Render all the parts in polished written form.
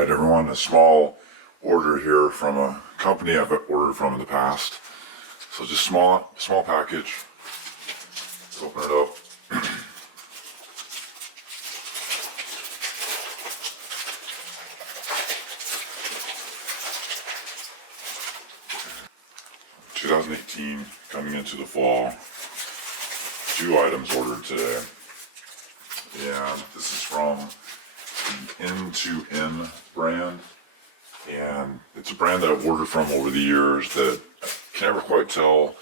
Alright everyone, a small order here from a company I've ordered from in the past. So just small package. Let's open it up. (2018) coming into the fall. 2 items ordered today. And this is from the N2N brand, and it's a brand that I've ordered from over the years that I can never quite tell,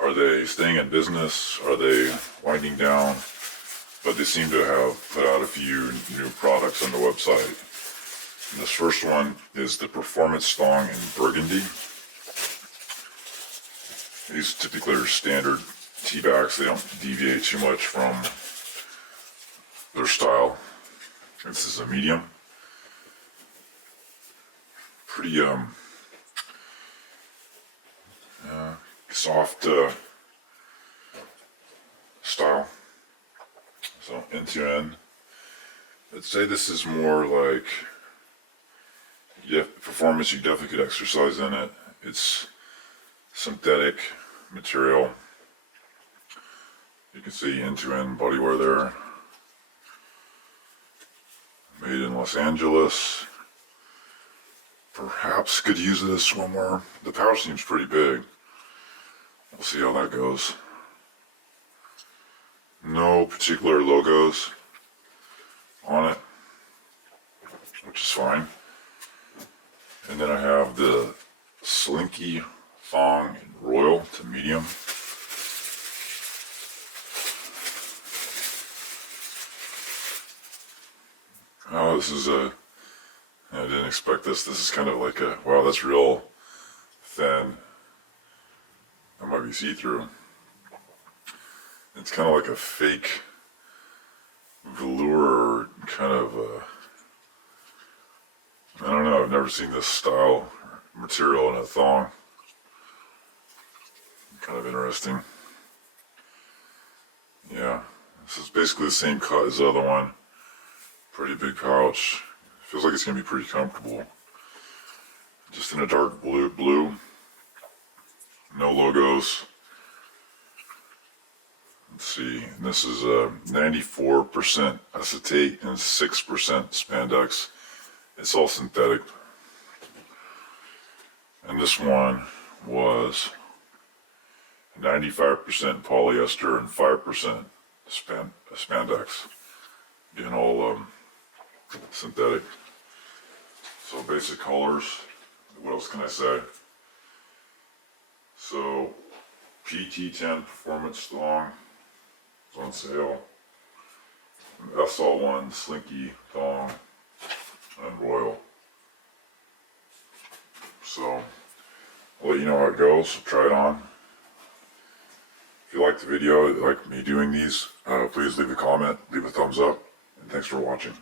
are they staying in business, are they winding down, but they seem to have put out a few new products on the website. And this first one is the Performance Thong in Burgundy. These typically are standard tea bags, they don't deviate too much from their style. This is a medium. Pretty soft style. So N2N. I'd say this is more like performance. You definitely could exercise in it. It's synthetic material. You can see N2N bodywear there. Made in Los Angeles. Perhaps could use it as swimwear. The pouch seems pretty big. We'll see how that goes. No particular logos on it, which is fine. And then I have the Slinky Thong in Royal to medium. Oh, this is I didn't expect this. This is kind of like a, wow, that's real thin. That might be see-through. It's kind of like a fake velour kind of, I don't know, I've never seen this style material in a thong. Kind of interesting. Yeah, this is basically the same cut as the other one. Pretty big pouch. Feels like it's gonna be pretty comfortable. Just in a dark blue. No logos. Let's see. This is a 94% acetate and 6% spandex. It's all synthetic. And this one was 95% polyester and 5% spandex. Again, all synthetic. So basic colors. What else can I say? So PT10 Performance Thong is on sale. SL1 Slinky Thong and Royal. So I'll let you know how it goes. Try it on. If you like the video, like me doing these, please leave a comment, leave a thumbs up, and thanks for watching.